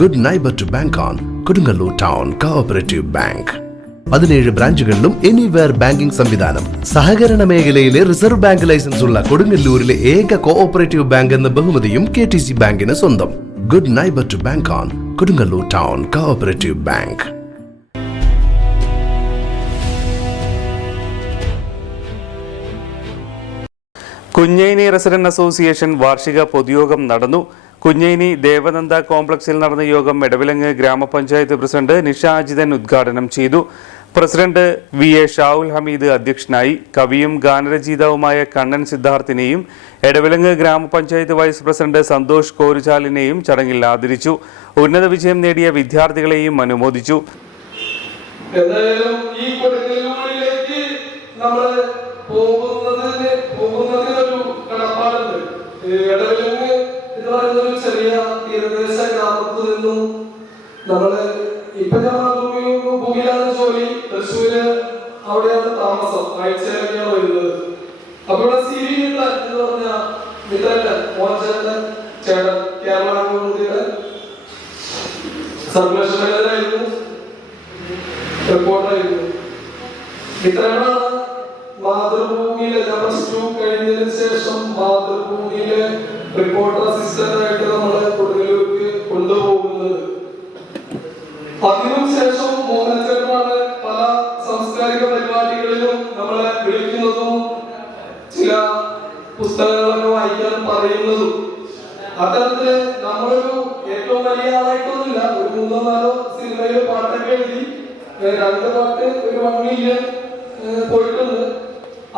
Good neighbour to bank on Kodungallur town cooperative bank. 17 ബ്രാഞ്ചുകളിലും anywhere banking സംവിധാനം. സഹകരണ മേഖലയിലെ റിസർവ് ബാങ്ക് ലൈസൻസ് ഉള്ള കൊടുങ്ങല്ലൂരിലെ ഏക കോഓപ്പറേറ്റീവ് ബാങ്ക് എന്ന ബഹുമതിയും KTC ബാങ്കിന് സ്വന്തം. Good neighbour to bank on Kodungallur town cooperative bank. Kunjeni resident association വാർഷിക പൊതുയോഗം നടന്നു. കുഞ്ഞേനി ദേവനന്ദ കോംപ്ലക്സിൽ നടന്ന യോഗം എടവിലങ്ങ് ഗ്രാമപഞ്ചായത്ത് പ്രസിഡന്റ് നിഷ അജിതൻ ഉദ്ഘാടനം ചെയ്തു. പ്രസിഡന്റ് VA ഷാവുൽ ഹമീദ് അധ്യക്ഷനായി. കവിയും ഗാനരചയിതാവുമായ കണ്ണൻ സിദ്ധാർത്ഥിനെയും എടവിലങ്ങ് ഗ്രാമപഞ്ചായത്ത് വൈസ് പ്രസിഡന്റ് സന്തോഷ് കോരുചാലിനെയും ചടങ്ങിൽ ആദരിച്ചു. ഉന്നത വിജയം നേടിയ വിദ്യാർത്ഥികളെയും അനുമോദിച്ചു. ചെറിയ തീരദേശ ഗ്രാമത്തിൽ നിന്നും നമ്മള് ഇപ്പൊ ഭൂമിയിലാണ് ജോലി, തൃശ്ശൂര് അവിടെയാണ് താമസം, ആഴ്ചയിലൊക്കെയാണ് വരുന്നത്. അപ്പൊ ഇവിടെ CV മിത്രൻ എന്ന് പറഞ്ഞ മിത്രന്റെ മോഹൻചേട്ടൻ ചേട്ടൻ കേരള സർക്കുലേഷൻ മേഖലയിലായിരുന്നു, റിപ്പോർട്ടറായിരുന്നു. മിത്രനാണ് മാതൃഭൂമിയിലെ +2 കഴിഞ്ഞതിന് ശേഷം മാതൃഭൂമിയിലെ റിപ്പോർട്ടർ അസിസ്റ്റന്റ് ആയിട്ട് നമ്മളെ കൊടുങ്ങല്ലൂർക്ക് കൊണ്ടുപോകുന്നത്. അതിനുശേഷം മോഹൻചേട്ടനാണ് പല സാംസ്കാരിക പരിപാടികളിലും നമ്മളെ വിളിക്കുന്നതും ചില പുസ്തകങ്ങളൊക്കെ വായിക്കാൻ പറയുന്നതും. അത്തരത്തില് നമ്മളൊരു ഏറ്റവും വലിയ ആളായിട്ടൊന്നുമില്ല, ഒരു 3-4 സിനിമയില് പാട്ടൊക്കെ എഴുതി 2 പാട്ട് ഒരു 1 മില്യൺ പോയിട്ടുണ്ട്.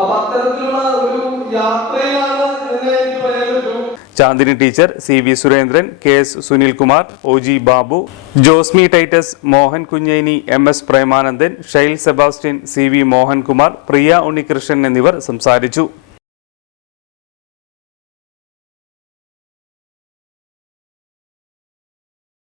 അപ്പൊ അത്തരത്തിലുള്ള ഒരു യാത്രയിലാണ് എന്ന് എനിക്ക് പറയാൻ പറ്റൂ. Chandini teacher, CV Surendran, KS Sunilkumar, OG Babu, Josmi Titus, Mohan Kunjeni, MS Premanandan, Shail Sebastian, CV Mohankumar, Priya Unnikrishnan എന്നിവർ സംസാരിച്ചു.